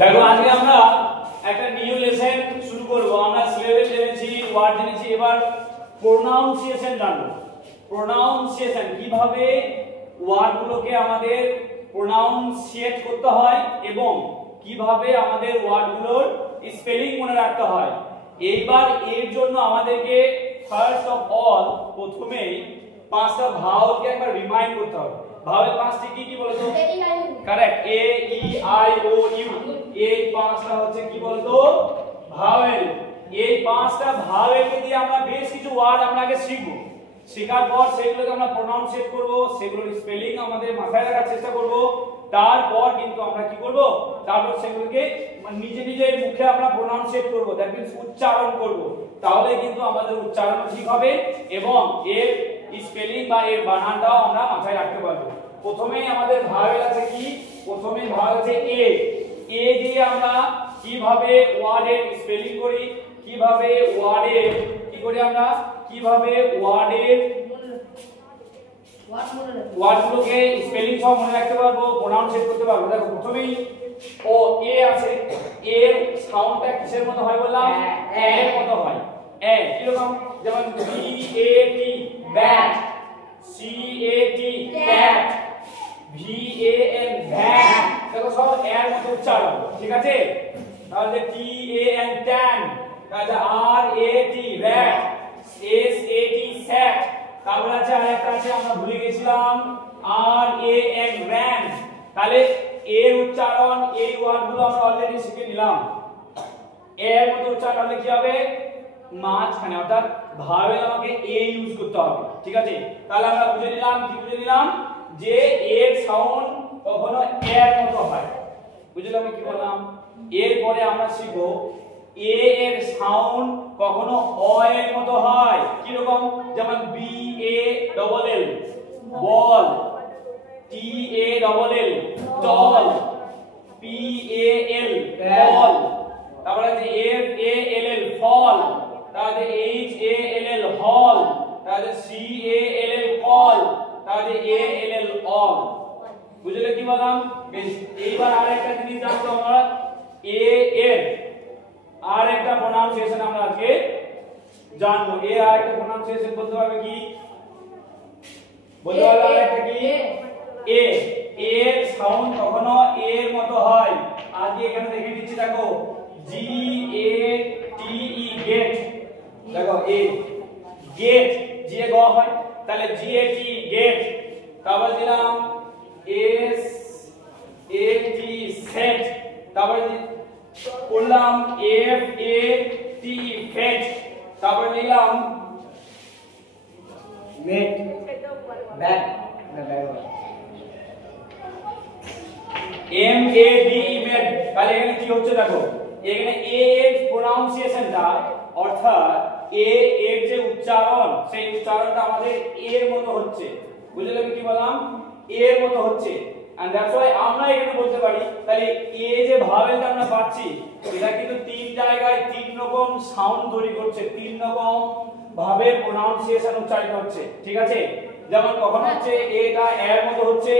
দেখো আজকে আমরা একটা নিউ লেসন শুরু করব। আমরা সিলেবাস জেনেছি, ওয়ার্ড জেনেছি, এবার প্রোনাউন্সিয়েশন জানবো। প্রোনাউন্সিয়েশন কিভাবে ওয়ার্ডগুলোকে আমাদের প্রোনাউন্সিয়েট করতে হয় এবং কিভাবে আমাদের ওয়ার্ডগুলোর স্পেলিং মনে রাখতে হয়। এইবার এর জন্য আমাদেরকে ফার্স্ট অফ অল প্রথমেই পাঁচটা ভাওয়েলকে একবার রিমাইন্ড করতে হবে। ভাওয়েল পাঁচটি কি কি বলতো? Correct, A E I O U. এই পাঁচটা হচ্ছে কি বলতো? ভাওয়েল। এই পাঁচটা ভাওয়েলকে দিয়ে আমরা বেশ কিছু ওয়ার্ড আমরা আগে শিখব। শেখার পর সেগুলোকে আমরা প্রোনাউন্সিয়েট করব, সেগুলোর স্পেলিং আমাদের মাথায় রাখার চেষ্টা করব। তারপর কিন্তু আমরা কি করব? তারপর সেগুলোকে নিজে নিজের মুখে আমরা প্রোনাউন্সিয়েট করব, দ্যাট মিন্স উচ্চারণ করব। তাহলে কিন্তু আমাদের উচ্চারণ ঠিক হবে এবং এর স্পেলিং বা এর বানানটাও আমরা মাথায় রাখতে পারবো। প্রথমেই আমাদের ভাওয়েল আছে কি? প্রথমেই ভাওয়েল আছে এ। এ দিয়ে আমরা কিভাবে ওয়ার্ডের স্পেলিং করি, কিভাবে ওয়ার্ডের কি করি আমরা, কিভাবে ওয়ার্ডের ওয়ার্ডগুলোকে স্পেলিং সব মনে রাখতে পারবো, প্রোনাউন্সিয়েট করতে পারবো। দেখো প্রথমেই ও এ আছে, এর সাউন্ডটা কিসের মতো হয় বললাম? এ এর মতো হয়। এ কি রকম? যেমন B A T bat, C A T cat, V A N van. দেখো সব এর মতো উচ্চারণ, ঠিক আছে? তাহলে টি এ এন ট্যান, তাহলে আর এ টি র্যাট, এস এ টি স্যাট। তারপর আছে আরেকটা আছে আমরা ভুলে গেছিলাম, আর এ এন র্যান। তাহলে এর উচ্চারণ এই ওয়ার্ডগুলো আমরা অলরেডি শিখে নিলাম। এর মতো উচ্চারণ হলে কি হবে? মাঝখানে, অর্থাৎ ভাওয়েল আমাকে এ ইউজ করতে হবে, ঠিক আছে? তাহলে আমরা বুঝে নিলাম, কি বুঝে নিলাম? যে এর সাউন্ড কখনো এর মতো হয়। বুঝলাম কি বললাম? এরপরে আমরা শিখব এ এর সাউন্ড কখনো অ এর মতো হয়। কি রকম? যেমন B A double L ball, T A double L tall, P A L ball, তারপরে আছে এফ এ এল এল ফল, তারপরে এইচ এ এল এল হল, তারপরে সি এ এল এল কল, তারপরে এ এল এল অল। বুঝলে কি বললাম? বেশ, এইবার আরেকটা জিনিস জানবো আমরা, এ এর আরেকটা প্রোনাউন্সিয়েশন আমরা আজকে জানবো। এ আরেকটা প্রোনাউন্সিয়েশন বলতে পারবে কি? বলতে পারবে আরেকটা কি? এ এর সাউন্ড কখনো এর মতো হয়। আজকে এখানে দেখে দিচ্ছি, দেখো জি এ টি ই গেট। দেখো এ গেট, জি এ গ হয়, তাহলে জি এ টি গেট। তারপর দিলাম এস এ টি সেট, তারপর করলাম এফ এ টি ফেট, তারপর দিলাম মেট ব্যাক এম এ ডি মেট। তাহলে এখানে কি হচ্ছে দেখো, এখানে এ এর প্রোনাউন্সিয়েশনটা অর্থাৎ এ এর যে উচ্চারণ, সেই উচ্চারণটা আমাদের এর মতো হচ্ছে। বুঝলে কি বললাম? এর মতো হচ্ছে। and that's why আমরা এখানে বলতে পারি, তাহলে এ যে ভাওয়েলটা আমরা পাচ্ছি, এটা কিন্তু তিন জায়গায় তিন রকম সাউন্ড তৈরি করছে, তিন রকম ভাবে প্রোনাউন্সিয়েশন উচ্চারিত হচ্ছে, ঠিক আছে? যেমন কখন হচ্ছে এটা এর মতো হচ্ছে,